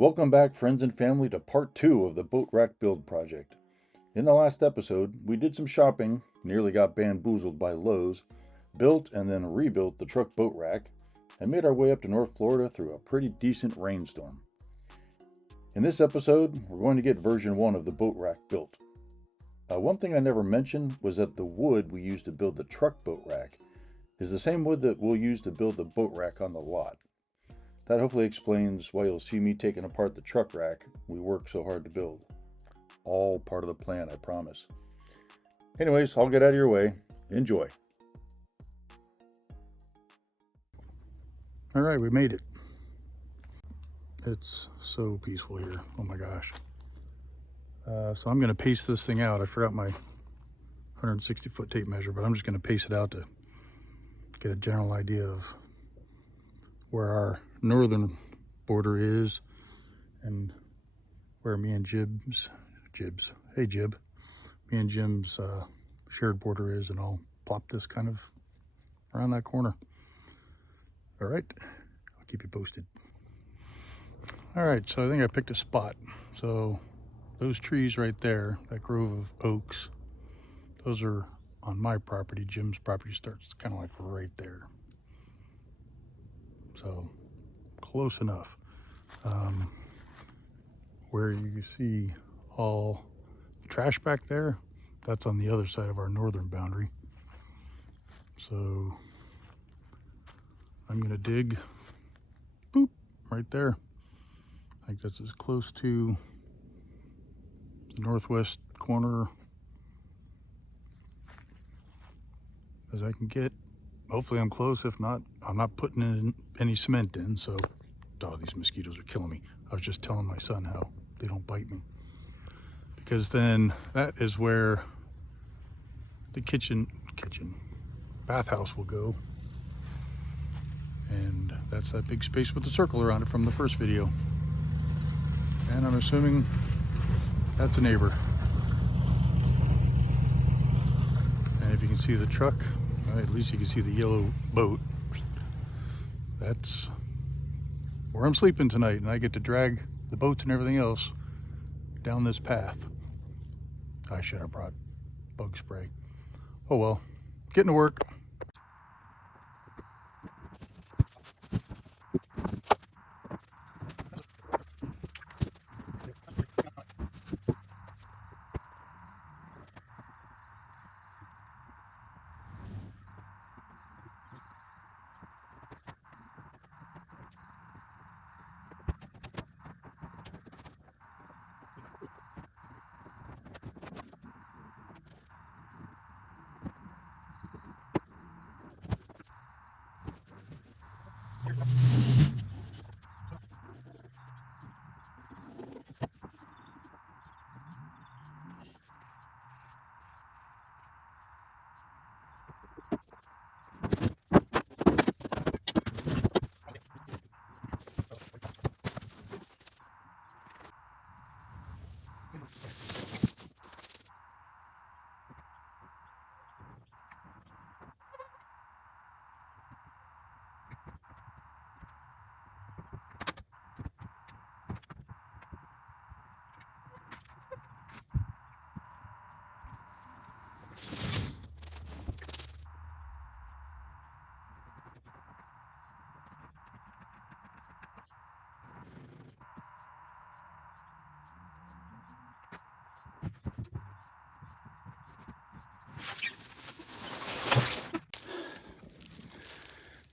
Welcome back, friends and family, to part 2 of the boat rack build project. In the last episode, we did some shopping, nearly got bamboozled by Lowe's, built and then rebuilt the truck boat rack, and made our way up to North Florida through a pretty decent rainstorm. In this episode, we're going to get version 1 of the boat rack built. One thing I never mentioned was that the wood we used to build the truck boat rack is the same wood that we'll use to build the boat rack on the lot. That hopefully explains why you'll see me taking apart the truck rack we worked so hard to build. All part of the plan, I promise. Anyways, I'll get out of your way. Enjoy. All right, we made it. It's so peaceful here. Oh my gosh. So I'm going to pace this thing out. I forgot my 160-foot tape measure, but I'm just going to pace it out to get a general idea of where our northern border is and where me and Jim's, me and Jim's shared border is, and I'll plop this kind of around that corner. All right, I'll keep you posted. All right, so I think I picked a spot. So those trees right there, that grove of oaks, those are on my property. Jim's property starts kind of like right there. So close enough. Where you see all the trash back there, that's on the other side of our northern boundary. So I'm gonna dig, boop, right there. I think that's as close to the northwest corner as I can get. Hopefully I'm close. If not, I'm not putting in any cement in. So, oh, these mosquitoes are killing me. I was just telling my son how they don't bite me. Because then that is where the bathhouse will go. And that's that big space with the circle around it from the first video. And I'm assuming that's a neighbor. And if you can see the truck, well, at least you can see the yellow boat. That's where I'm sleeping tonight, and I get to drag the boats and everything else down this path. I should have brought bug spray. Oh well, getting to work.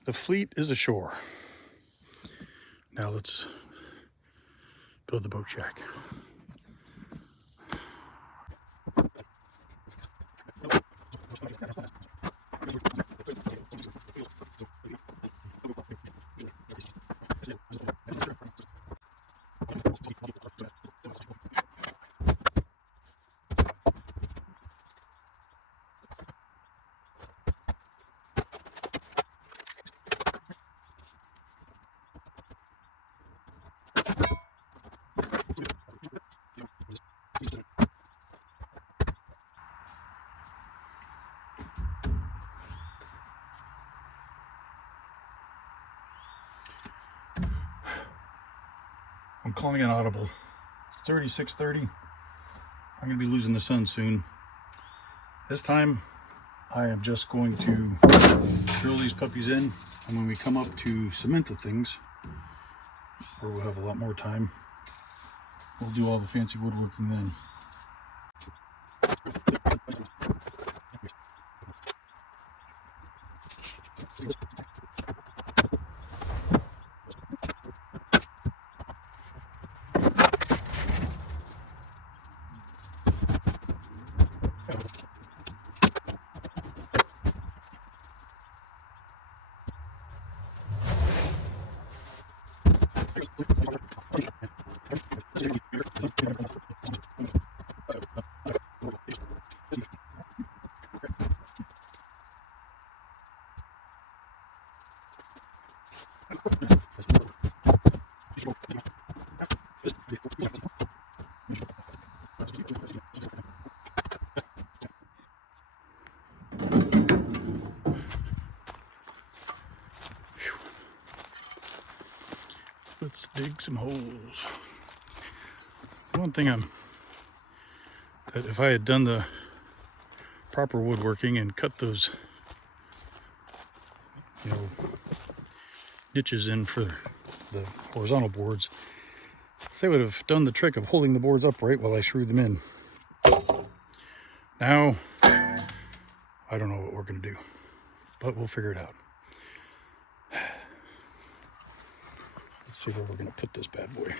The fleet is ashore. Now let's build the boat shack. I'm calling an audible. It's already 6:30. I'm going to be losing the sun soon. This time, I am just going to drill these puppies in, and when we come up to cement the things, where we'll have a lot more time, we'll do all the fancy woodworking then. Let's dig some holes. One thing that if I had done the proper woodworking and cut those, niches in for the horizontal boards, they would have done the trick of holding the boards upright while I screwed them in. Now, I don't know what we're going to do, but we'll figure it out. Let's see where we're going to put this bad boy.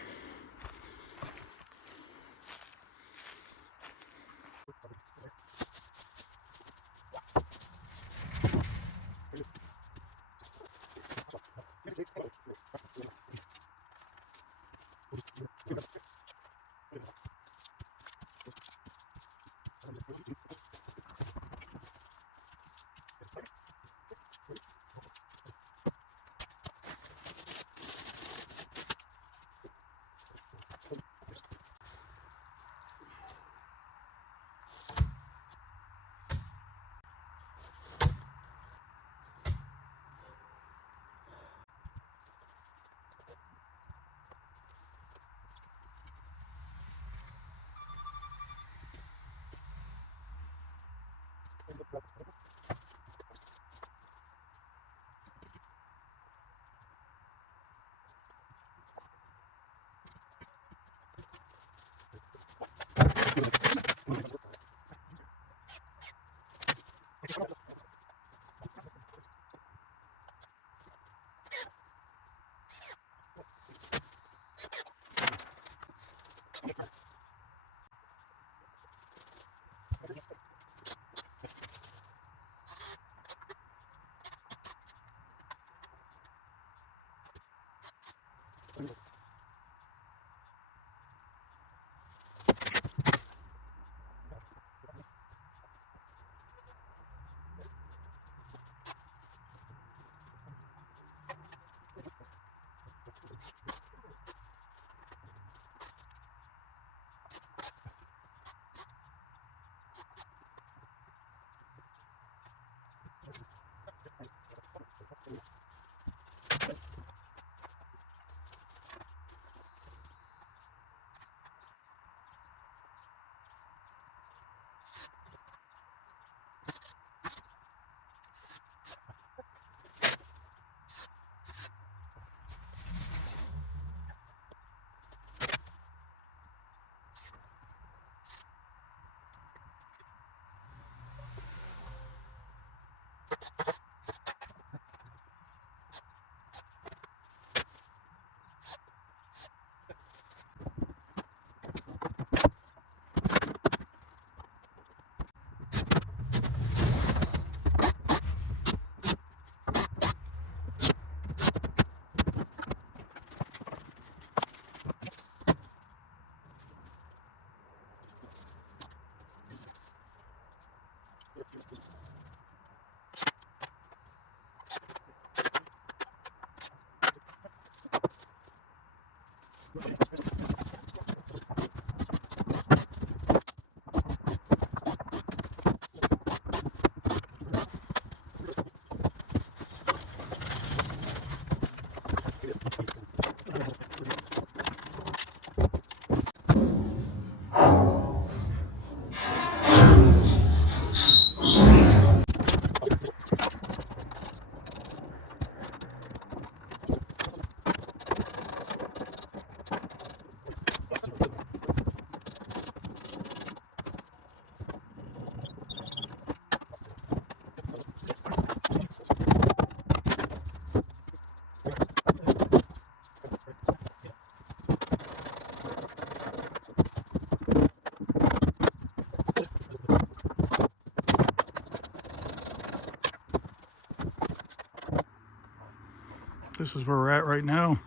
this is where we're at right now.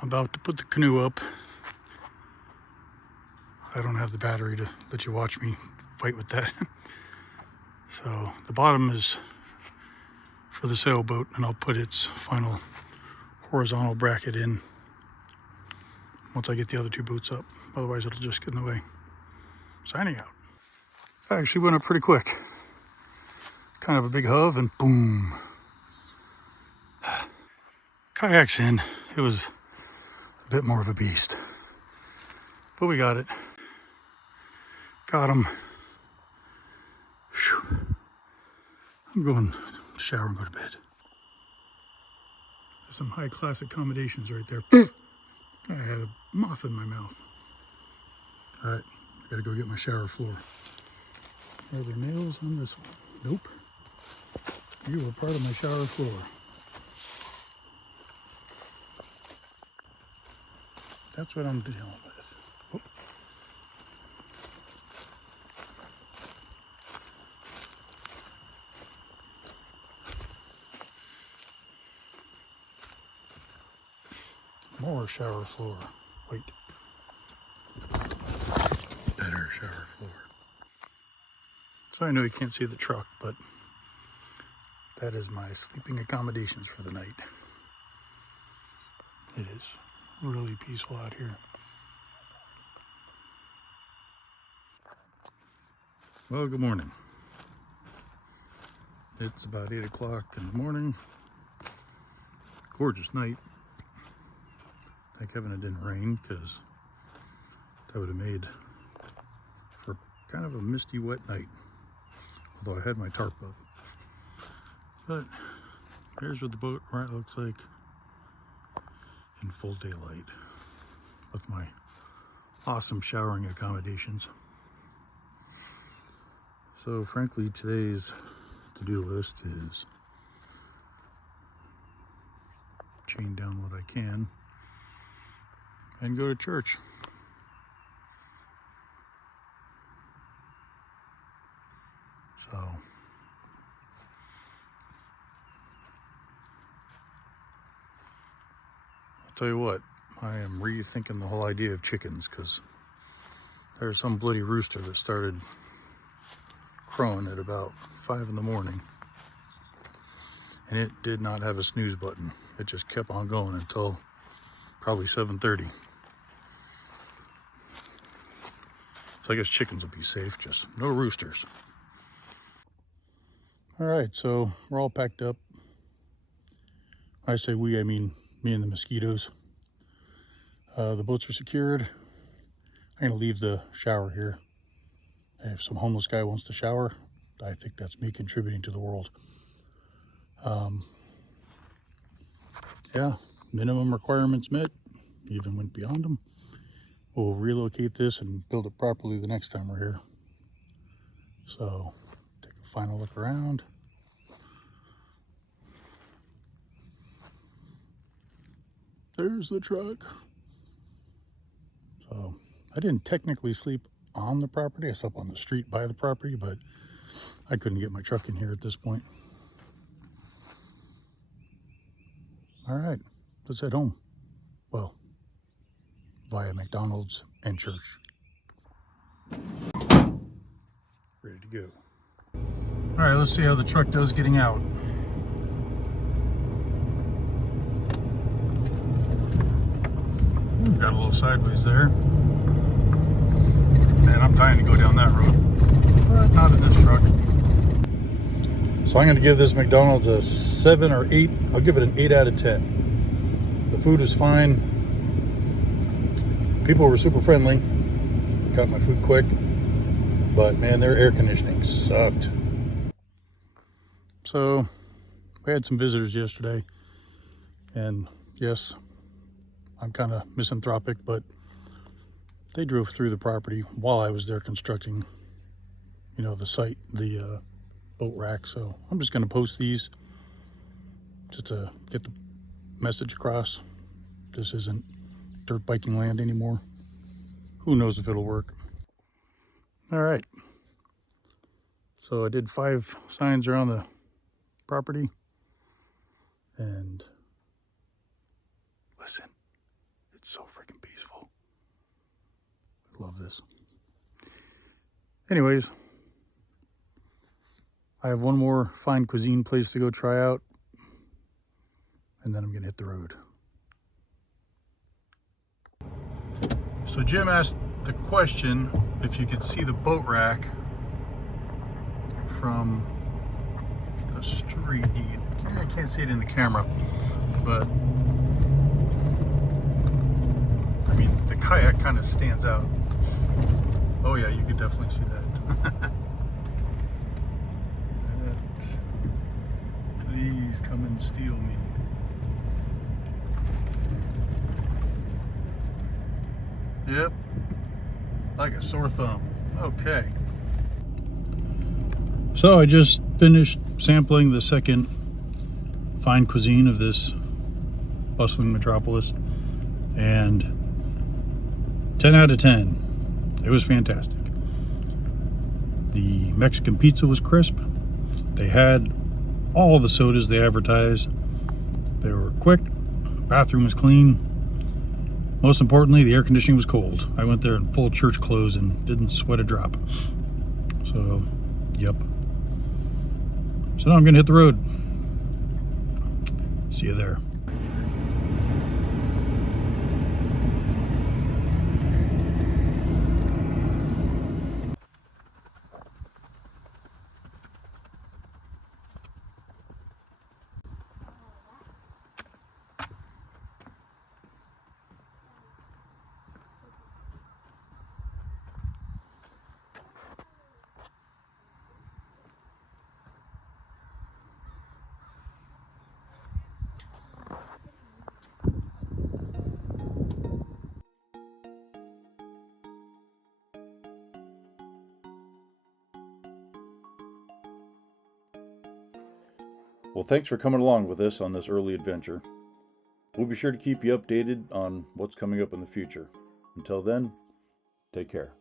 I'm about to put the canoe up. I don't have the battery to let you watch me fight with that. So the bottom is for the sailboat, and I'll put its final horizontal bracket in once I get the other two boats up. Otherwise it'll just get in the way. Signing out. I actually went up pretty quick. Kind of a big hove and boom. Kayaks in, it was a bit more of a beast. But we got it. Got him. Whew. I'm going to shower and go to bed. There's some high class accommodations right there. I had a moth in my mouth. All right, I gotta go get my shower floor. Are there nails on this one? Nope. You were part of my shower floor. That's what I'm dealing with. Oh. More shower floor. Wait. Better shower floor. So I know you can't see the truck, but that is my sleeping accommodations for the night. It is really peaceful out here. Well, good morning. It's about 8 o'clock in the morning. Gorgeous night. Thank heaven it didn't rain, because that would have made for kind of a misty, wet night. Although I had my tarp up. But here's what the boat right looks like in full daylight with my awesome showering accommodations. So frankly, today's to-do list is chain down what I can and go to church. So I'll tell you what, I am rethinking the whole idea of chickens, because there's some bloody rooster that started crowing at about 5 in the morning, and it did not have a snooze button. It just kept on going until probably 7:30. So I guess chickens will be safe, just no roosters. All right, so we're all packed up. I say we, I mean me and the mosquitoes. The boats are secured. I'm gonna leave the shower here. If some homeless guy wants to shower, I think that's me contributing to the world. Yeah, minimum requirements met, even went beyond them. We'll relocate this and build it properly the next time we're here. So, take a final look around. There's the truck. So, I didn't technically sleep on the property. I slept on the street by the property, but I couldn't get my truck in here at this point. All right, let's head home. Well, via McDonald's and church. Ready to go. All right, let's see how the truck does getting out. Got a little sideways there. Man, I'm dying to go down that road. But not in this truck. So I'm going to give this McDonald's a 7 or 8. I'll give it an 8 out of 10. The food was fine. People were super friendly. Got my food quick. But man, their air conditioning sucked. So we had some visitors yesterday. And yes, I'm kind of misanthropic, but they drove through the property while I was there constructing, the site, the boat rack. So I'm just going to post these just to get the message across. This isn't dirt biking land anymore. Who knows if it'll work. All right. So I did 5 signs around the property, and anyways, I have one more fine cuisine place to go try out, and then I'm gonna hit the road. So Jim asked the question if you could see the boat rack from the street. I can't see it in the camera, but I mean, the kayak kind of stands out. Oh yeah, you could definitely see that. Please come and steal me. Yep, like a sore thumb. Okay. So I just finished sampling the second fine cuisine of this bustling metropolis, and 10 out of 10. It was fantastic. The Mexican pizza was crisp. They had all the sodas they advertised. They were quick. Bathroom was clean. Most importantly, the air conditioning was cold. I went there in full church clothes and didn't sweat a drop. So, yep. So now I'm gonna hit the road. See you there. Well, thanks for coming along with us on this early adventure. We'll be sure to keep you updated on what's coming up in the future. Until then, take care.